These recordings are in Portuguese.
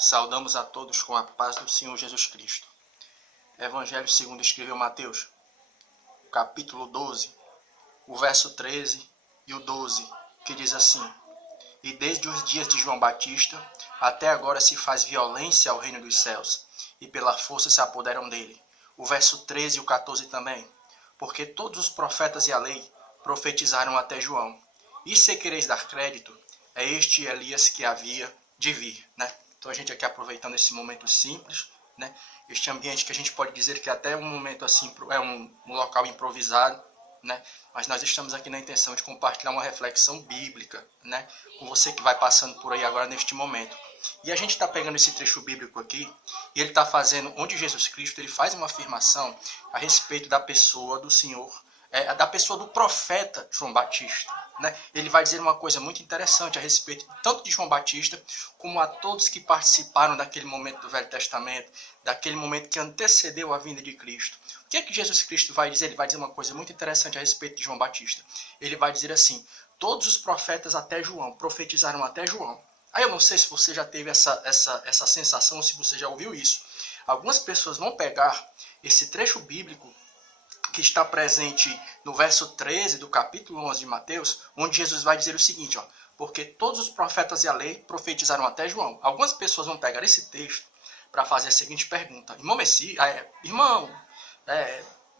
Saudamos a todos com a paz do Senhor Jesus Cristo. Evangelho segundo escreveu Mateus, capítulo 12, o verso 13 e o 12, que diz assim: E desde os dias de João Batista, até agora se faz violência ao reino dos céus, e pela força se apoderam dele. O verso 13 e o 14 também. Porque todos os profetas e a lei profetizaram até João. E se quereis dar crédito, é este Elias que havia de vir, né? Então a gente aqui aproveitando esse momento simples, né? Este ambiente que a gente pode dizer que até um momento assim é um local improvisado, né? Mas nós estamos aqui na intenção de compartilhar uma reflexão bíblica, né? Com você que vai passando por aí agora neste momento. E a gente está pegando esse trecho bíblico aqui e ele está fazendo, onde Jesus Cristo ele faz uma afirmação a respeito da pessoa do Senhor, da pessoa do profeta João Batista, né? Ele vai dizer uma coisa muito interessante a respeito tanto de João Batista como a todos que participaram daquele momento do Velho Testamento, daquele momento que antecedeu a vinda de Cristo. O que é que Jesus Cristo vai dizer? Ele vai dizer uma coisa muito interessante a respeito de João Batista. Ele vai dizer assim: todos os profetas até João profetizaram até João. Aí eu não sei se você já teve essa sensação, se você já ouviu isso. Algumas pessoas vão pegar esse trecho bíblico que está presente no verso 13 do capítulo 11 de Mateus, onde Jesus vai dizer o seguinte, ó: porque todos os profetas e a lei profetizaram até João. Algumas pessoas vão pegar esse texto para fazer a seguinte pergunta: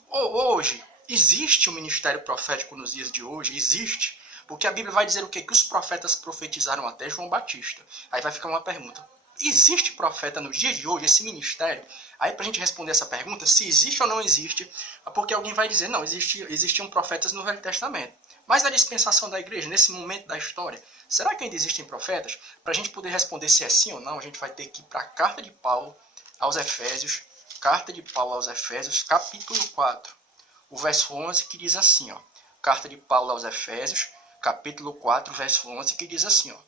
hoje existe um ministério profético nos dias de hoje? Existe? Porque a Bíblia vai dizer o quê? Que os profetas profetizaram até João Batista. Aí vai ficar uma pergunta: existe profeta nos dias de hoje, esse ministério? Aí, para a gente responder essa pergunta, se existe ou não existe, porque alguém vai dizer, não, existiam profetas no Velho Testamento. Mas na dispensação da igreja, nesse momento da história, será que ainda existem profetas? Para a gente poder responder se é sim ou não, a gente vai ter que ir para a carta de Paulo aos Efésios, capítulo 4, o verso 11, que diz assim, ó, carta de Paulo aos Efésios, capítulo 4, verso 11, que diz assim, ó: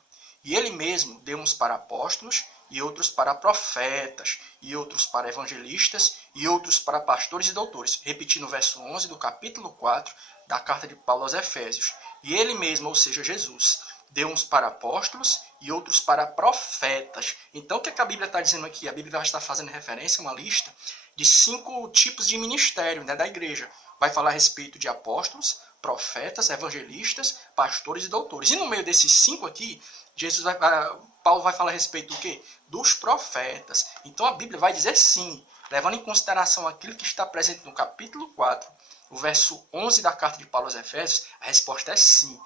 E ele mesmo deu uns para apóstolos, e outros para profetas, e outros para evangelistas, e outros para pastores e doutores. Repetindo o verso 11 do capítulo 4 da carta de Paulo aos Efésios. E ele mesmo, ou seja, Jesus, deu uns para apóstolos e outros para profetas. Então, o que a Bíblia está dizendo aqui? A Bíblia vai estar fazendo referência a uma lista de 5 tipos de ministério, né, da igreja. Vai falar a respeito de apóstolos, profetas, evangelistas, pastores e doutores. E no meio desses 5 aqui, Paulo vai falar a respeito do quê? Dos profetas. Então a Bíblia vai dizer sim, levando em consideração aquilo que está presente no capítulo 4, o verso 11 da carta de Paulo aos Efésios, a resposta é sim.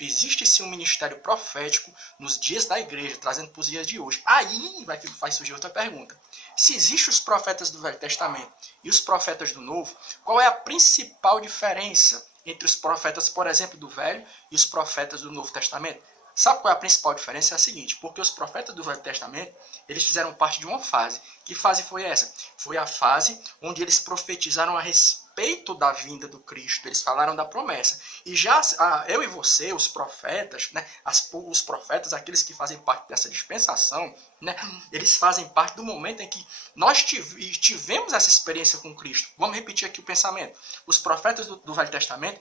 Existe sim um ministério profético nos dias da igreja, trazendo para os dias de hoje. Aí vai surgir outra pergunta. Se existem os profetas do Velho Testamento e os profetas do Novo, qual é a principal diferença entre os profetas, por exemplo, do Velho e os profetas do Novo Testamento? Sabe qual é a principal diferença? É a seguinte: porque os profetas do Velho Testamento, eles fizeram parte de uma fase. Que fase foi essa? Foi a fase onde eles profetizaram a respeito da vinda do Cristo. Eles falaram da promessa. E já eu e você, os profetas, né, os profetas, aqueles que fazem parte dessa dispensação, né, eles fazem parte do momento em que nós tivemos essa experiência com Cristo. Vamos repetir aqui o pensamento. Os profetas do Velho Testamento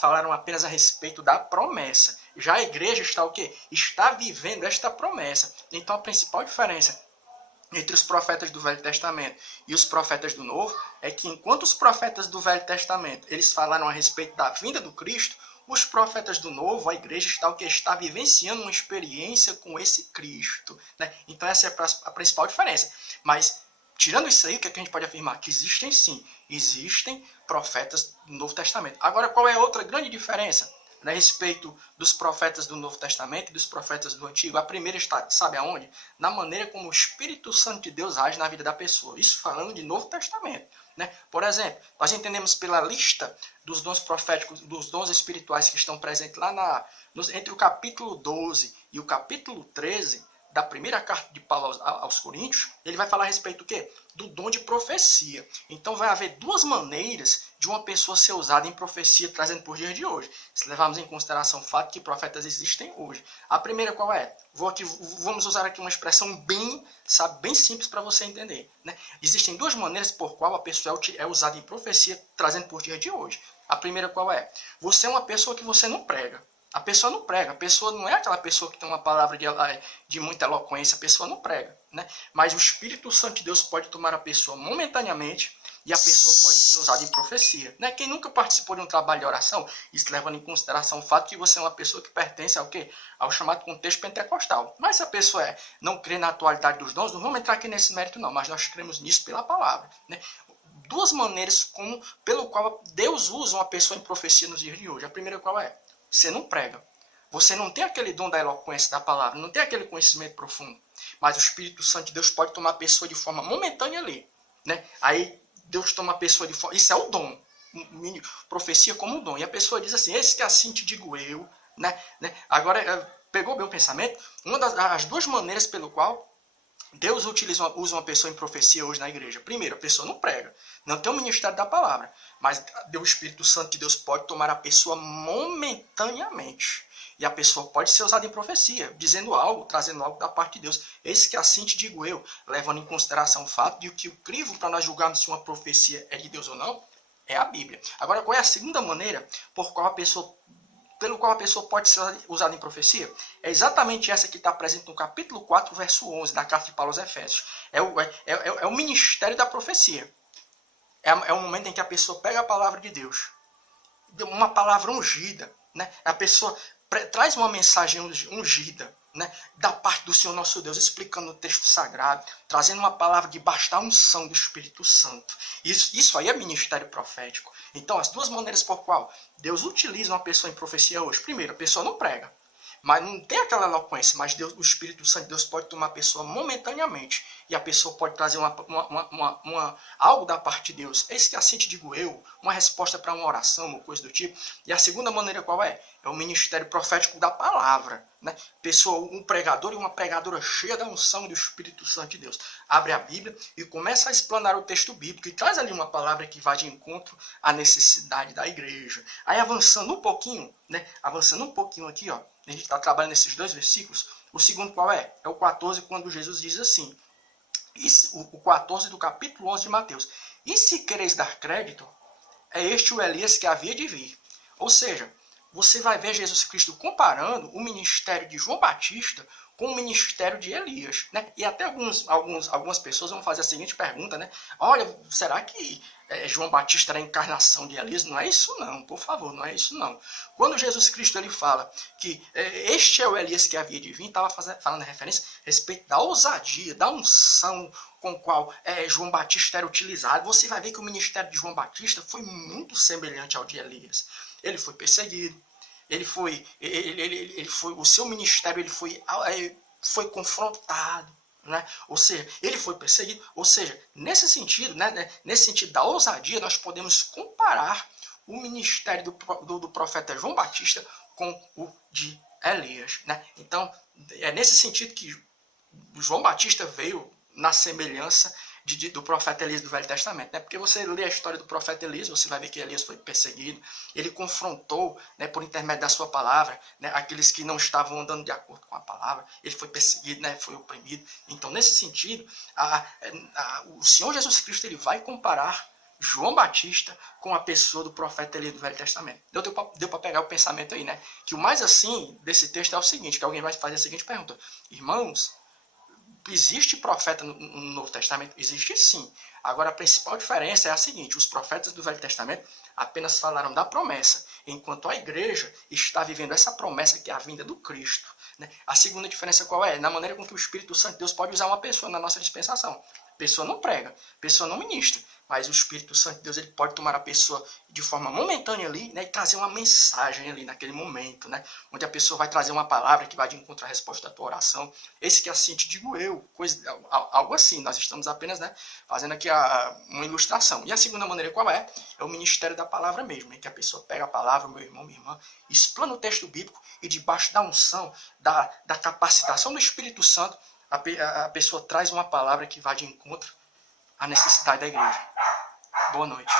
falaram apenas a respeito da promessa. Já a igreja está o quê? Está vivendo esta promessa. Então a principal diferença entre os profetas do Velho Testamento e os profetas do Novo é que enquanto os profetas do Velho Testamento eles falaram a respeito da vinda do Cristo, os profetas do Novo, a igreja está o que? Está vivenciando uma experiência com esse Cristo, né? Então essa é a principal diferença. Mas tirando isso aí, o que a gente pode afirmar? Que existem sim, existem profetas do Novo Testamento. Agora, qual é a outra grande diferença a respeito dos profetas do Novo Testamento e dos profetas do Antigo? A primeira está, sabe aonde? Na maneira como o Espírito Santo de Deus age na vida da pessoa. Isso falando de Novo Testamento, né? Por exemplo, nós entendemos pela lista dos dons proféticos, dos dons espirituais que estão presentes lá entre o capítulo 12 e o capítulo 13 da primeira carta de Paulo aos Coríntios, ele vai falar a respeito do quê? Do dom de profecia. Então vai haver 2 maneiras de uma pessoa ser usada em profecia, trazendo por dias de hoje. Se levarmos em consideração o fato que profetas existem hoje. A primeira qual é? Vamos usar aqui uma expressão bem simples para você entender, né? Existem 2 maneiras por qual a pessoa é usada em profecia, trazendo por dias de hoje. A primeira qual é? Você é uma pessoa que você não prega. A pessoa não prega, a pessoa não é aquela pessoa que tem uma palavra de muita eloquência, a pessoa não prega, né? Mas o Espírito Santo de Deus pode tomar a pessoa momentaneamente e a pessoa pode ser usada em profecia, né? Quem nunca participou de um trabalho de oração, isso levando em consideração o fato que você é uma pessoa que pertence ao quê? Ao chamado contexto pentecostal. Mas se a pessoa não crê na atualidade dos dons, não vamos entrar aqui nesse mérito não, mas nós cremos nisso pela palavra, né? Duas maneiras pelo qual Deus usa uma pessoa em profecia nos dias de hoje. A primeira qual é? Você não prega. Você não tem aquele dom da eloquência da palavra, não tem aquele conhecimento profundo. Mas o Espírito Santo de Deus pode tomar a pessoa de forma momentânea ali, né? Aí Deus toma a pessoa de forma... Isso é o dom. Profecia como um dom. E a pessoa diz assim, esse que assim te digo eu, né? Agora, pegou bem o pensamento? As duas maneiras pelo qual Deus usa uma pessoa em profecia hoje na igreja. Primeiro, a pessoa não prega, não tem o ministério da palavra, mas o Espírito Santo de Deus pode tomar a pessoa momentaneamente. E a pessoa pode ser usada em profecia, dizendo algo, trazendo algo da parte de Deus. Eis que assim te digo eu, levando em consideração o fato de que o crivo para nós julgarmos se uma profecia é de Deus ou não, é a Bíblia. Agora, qual é a segunda maneira pelo qual a pessoa pode ser usada em profecia? É exatamente essa que está presente no capítulo 4, verso 11 da carta de Paulo aos Efésios. É o ministério da profecia. É o momento em que a pessoa pega a palavra de Deus, uma palavra ungida, né? A pessoa traz uma mensagem ungida, né, da parte do Senhor nosso Deus, explicando o texto sagrado, trazendo uma palavra debaixo da unção do Espírito Santo. Isso aí é ministério profético. Então, as duas maneiras por qual Deus utiliza uma pessoa em profecia hoje. Primeiro, a pessoa não prega, mas não tem aquela eloquência, mas o Espírito Santo de Deus pode tomar a pessoa momentaneamente e a pessoa pode trazer algo da parte de Deus. Eis que assim te digo eu, uma resposta para uma oração, uma coisa do tipo. E a segunda maneira qual é? É o ministério profético da palavra, né? Um pregador e uma pregadora cheia da unção do Espírito Santo de Deus. Abre a Bíblia e começa a explanar o texto bíblico e traz ali uma palavra que vai de encontro à necessidade da igreja. Aí avançando um pouquinho, né? Avançando um pouquinho aqui, ó. A gente está trabalhando nesses dois versículos. O segundo qual é? É o 14, quando Jesus diz assim. O 14 do capítulo 11 de Mateus. E se quereis dar crédito, é este o Elias que havia de vir. Ou seja, você vai ver Jesus Cristo comparando o ministério de João Batista com o ministério de Elias, né? E até algumas pessoas vão fazer a seguinte pergunta, né? Olha, será que João Batista era a encarnação de Elias? Não é isso não, por favor, não é isso não. Quando Jesus Cristo ele fala que este é o Elias que havia de vir, estava falando referência a respeito da ousadia, da unção com a qual João Batista era utilizado. Você vai ver que o ministério de João Batista foi muito semelhante ao de Elias. Ele foi perseguido, o seu ministério ele foi confrontado, né? Ou seja, ele foi perseguido. Ou seja, nesse sentido, né, nesse sentido da ousadia, nós podemos comparar o ministério do profeta João Batista com o de Elias, né? Então, é nesse sentido que João Batista veio na semelhança do profeta Elias do Velho Testamento, né? Porque você lê a história do profeta Elias, você vai ver que Elias foi perseguido, ele confrontou, né, por intermédio da sua palavra, né, aqueles que não estavam andando de acordo com a palavra, ele foi perseguido, né, foi oprimido. Então, nesse sentido, o Senhor Jesus Cristo ele vai comparar João Batista com a pessoa do profeta Elias do Velho Testamento. Deu para pegar o pensamento aí, né? Que o mais assim desse texto é o seguinte, que alguém vai fazer a seguinte pergunta: irmãos, existe profeta no Novo Testamento? Existe sim. Agora, a principal diferença é a seguinte: os profetas do Velho Testamento apenas falaram da promessa, enquanto a igreja está vivendo essa promessa que é a vinda do Cristo, né? A segunda diferença qual é? Na maneira com que o Espírito Santo de Deus pode usar uma pessoa na nossa dispensação. A pessoa não prega, a pessoa não ministra, mas o Espírito Santo de Deus ele pode tomar a pessoa de forma momentânea ali, né, e trazer uma mensagem ali naquele momento, né, onde a pessoa vai trazer uma palavra que vai de encontro à resposta da tua oração. Esse que assim te digo eu, algo assim. Nós estamos apenas, né, fazendo aqui uma ilustração. E a segunda maneira qual é? É o ministério da palavra mesmo, em que a pessoa pega a palavra, meu irmão, minha irmã, explana o texto bíblico e debaixo da unção, da capacitação do Espírito Santo, a pessoa traz uma palavra que vai de encontro à necessidade da igreja. Boa noite.